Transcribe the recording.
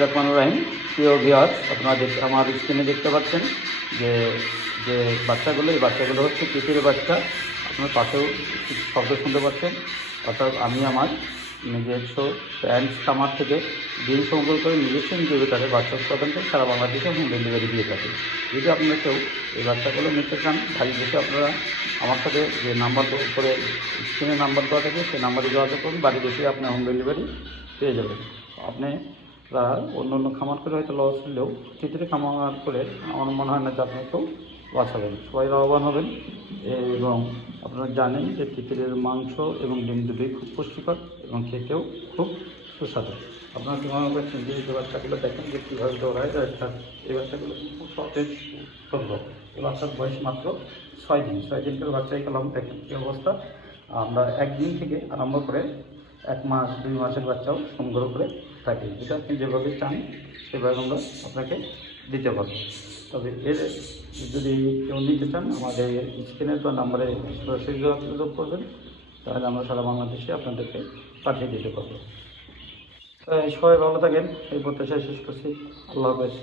রহমানুর রহিম। প্রিয় ভিউয়ার্স, আপনারা আমার স্ক্রিনে দেখতে পাচ্ছেন যে যে বাচ্চাগুলো, এই বাচ্চাগুলো হচ্ছে তিতির বাচ্চা। আপনার পাশেও শব্দ শুনতে পাচ্ছেন। অর্থাৎ আমি আমার নিজস্ব প্যান্টস খামার থেকে ডিম সংগ্রহ করে নিজস্ব ইনকিউবেটরে বাচ্চা উৎপাদন করে সারা বাংলাদেশে হোম ডেলিভারি দিয়ে থাকি। যদি আপনারা কেউ এই বাচ্চাগুলো নিতে চান, বাড়ি বসে আপনারা আমার সাথে যে নাম্বার উপরে স্ক্রিনে নাম্বার দেওয়া থাকে সেই নাম্বারে যোগাযোগ করুন। বাড়ি বসে আপনি হোম ডেলিভারি পেয়ে যাবেন। আপনি অন্য খামার করে হয়তো লস হলেও তিতিরে খামার করে আমার মনে হয় না যে আপনি কেউ লস হবেন, সবাই লাভবান হবেন। এবং আপনারা জানেন যে তিতিরের মাংস এবং ডিম দুটোই খুব পুষ্টিকর এবং খেতেও খুব সুস্বাদু। আপনারা কীভাবে পাচ্ছেন যে এই বাচ্চাগুলো দেখেন যে কীভাবে দৌড়ায়, এই বাচ্চাগুলো খুব সতেজ সুন্দর। এই বাচ্চার বয়স মাত্র 6 দিন। 6 দিন করে বাচ্চাই পেলাম, দেখেন কী অবস্থা। আমরা একদিন থেকে আরম্ভ করে 1 মাস 2 মাসের বাচ্চাও সংগ্রহ করে থাকি। যেটা আপনি যেভাবে চান সেভাবে আমরা আপনাকে দিতে পারবো। তবে এর যদি কেউ নিতে চান আমাদের স্ক্রিনের বা নাম্বারে সরাসরি যোগাযোগ করবেন, তাহলে আমরা সারা বাংলাদেশে আপনাদেরকে পাঠিয়ে দিতে পারবো। সবাই ভালো থাকেন, এই প্রত্যাশায় শেষ করছি। আল্লাহ হাফেজ।